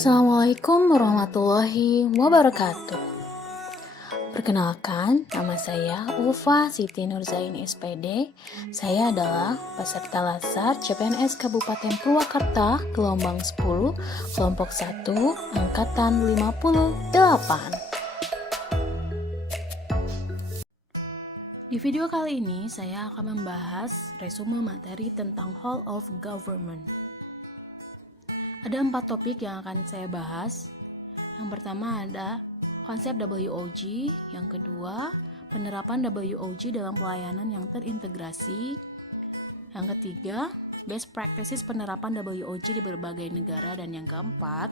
Assalamualaikum warahmatullahi wabarakatuh. Perkenalkan, nama saya Ulfa Siti Nurzaini SPD. Saya adalah peserta Lasar CPNS Kabupaten Purwakarta, gelombang 10, kelompok 1, angkatan 58. Di video kali ini, saya akan membahas resume materi tentang Whole of Government. Ada 4 topik yang akan saya bahas. Yang pertama ada konsep WOG, yang kedua penerapan WOG dalam pelayanan yang terintegrasi, yang ketiga best practices penerapan WOG di berbagai negara, dan yang keempat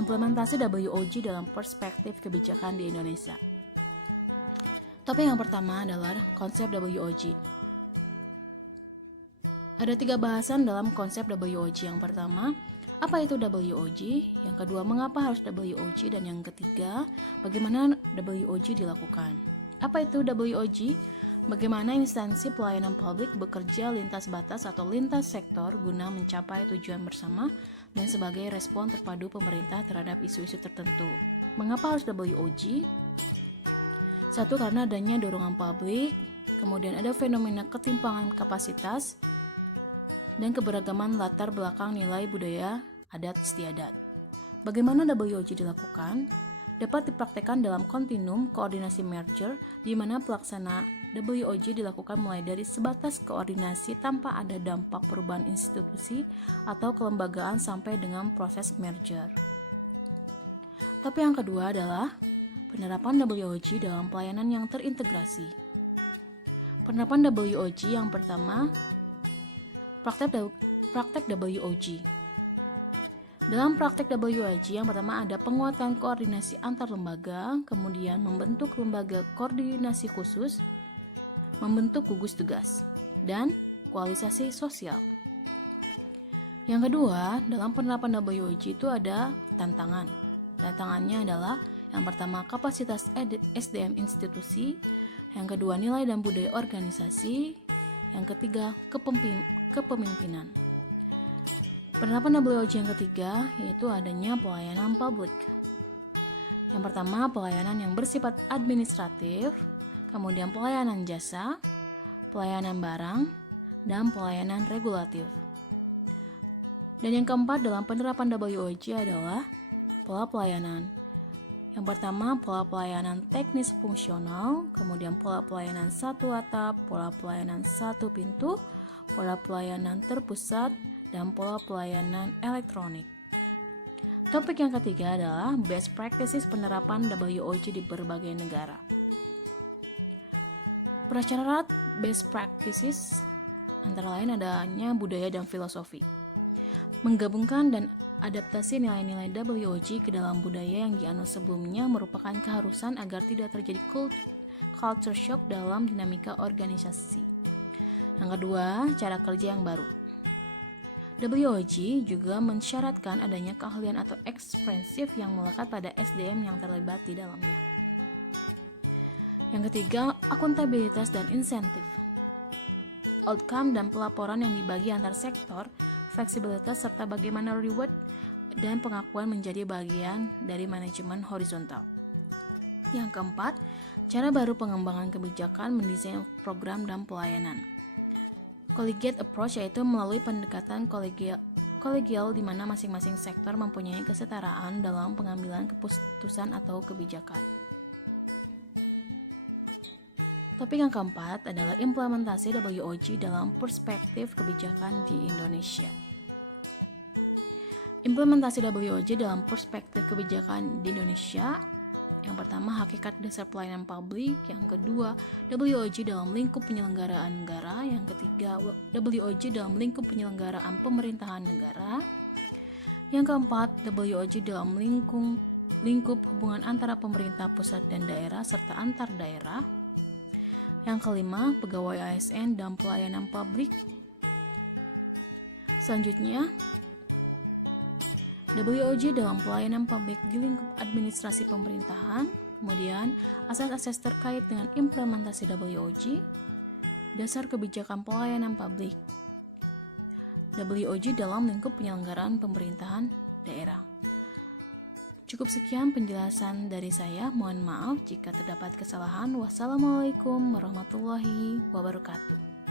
implementasi WOG dalam perspektif kebijakan di Indonesia. Topik yang pertama adalah konsep WOG. Ada 3 bahasan dalam konsep WOG. Yang pertama, apa itu WOG? Yang kedua, mengapa harus WOG? Dan yang ketiga, bagaimana WOG dilakukan? Apa itu WOG? Bagaimana instansi pelayanan publik bekerja lintas batas atau lintas sektor guna mencapai tujuan bersama dan sebagai respon terpadu pemerintah terhadap isu-isu tertentu. Mengapa harus WOG? Satu, karena adanya dorongan publik, kemudian ada fenomena ketimpangan kapasitas, dan keberagaman latar belakang nilai budaya adat istiadat. Bagaimana WOG dilakukan? Dapat dipraktekkan dalam kontinum koordinasi merger, di mana pelaksana WOG dilakukan mulai dari sebatas koordinasi tanpa ada dampak perubahan institusi atau kelembagaan sampai dengan proses merger. Tapi yang kedua adalah penerapan WOG dalam pelayanan yang terintegrasi. Penerapan WOG yang pertama, praktek WOG. Dalam praktek WOG yang pertama ada penguatan koordinasi antar lembaga, kemudian membentuk lembaga koordinasi khusus, membentuk gugus tugas, dan kualisasi sosial. Yang kedua, dalam penerapan WOG itu ada tantangan. Tantangannya adalah yang pertama kapasitas SDM institusi, yang kedua nilai dan budaya organisasi, yang ketiga kepemimpinan. Penerapan WOG yang ketiga yaitu adanya pelayanan publik. Yang pertama, pelayanan yang bersifat administratif, kemudian pelayanan jasa, pelayanan barang, dan pelayanan regulatif. Dan yang keempat dalam penerapan WOG adalah pola pelayanan. Yang pertama, pola pelayanan teknis fungsional, kemudian pola pelayanan satu atap, pola pelayanan satu pintu, pola pelayanan terpusat, dan pola pelayanan elektronik. Topik yang ketiga adalah best practices penerapan WOG di berbagai negara. Prasyarat best practices antara lain adanya budaya dan filosofi. Menggabungkan dan adaptasi nilai-nilai WOG ke dalam budaya yang dianut sebelumnya merupakan keharusan agar tidak terjadi culture shock dalam dinamika organisasi. Yang kedua, cara kerja yang baru. WOG juga mensyaratkan adanya keahlian atau ekspresif yang melekat pada SDM yang terlibat di dalamnya. Yang ketiga, akuntabilitas dan insentif. Outcome dan pelaporan yang dibagi antar sektor, fleksibilitas serta bagaimana reward dan pengakuan menjadi bagian dari manajemen horizontal. Yang keempat, cara baru pengembangan kebijakan, mendesain program dan pelayanan. Collegiate approach yaitu melalui pendekatan kolegial di mana masing-masing sektor mempunyai kesetaraan dalam pengambilan keputusan atau kebijakan. Topik yang keempat adalah implementasi WOG dalam perspektif kebijakan di Indonesia. Implementasi WOG dalam perspektif kebijakan di Indonesia. Yang pertama, hakikat dasar pelayanan publik. Yang kedua, WOG dalam lingkup penyelenggaraan negara. Yang ketiga, WOG dalam lingkup penyelenggaraan pemerintahan negara. Yang keempat, WOG dalam lingkup hubungan antara pemerintah pusat dan daerah serta antar daerah. Yang kelima, pegawai ASN dan pelayanan publik. Selanjutnya, WOG dalam pelayanan publik di lingkup administrasi pemerintahan, kemudian asas-asas terkait dengan implementasi WOG, dasar kebijakan pelayanan publik, WOG dalam lingkup penyelenggaraan pemerintahan daerah. Cukup sekian penjelasan dari saya. Mohon maaf jika terdapat kesalahan. Wassalamualaikum warahmatullahi wabarakatuh.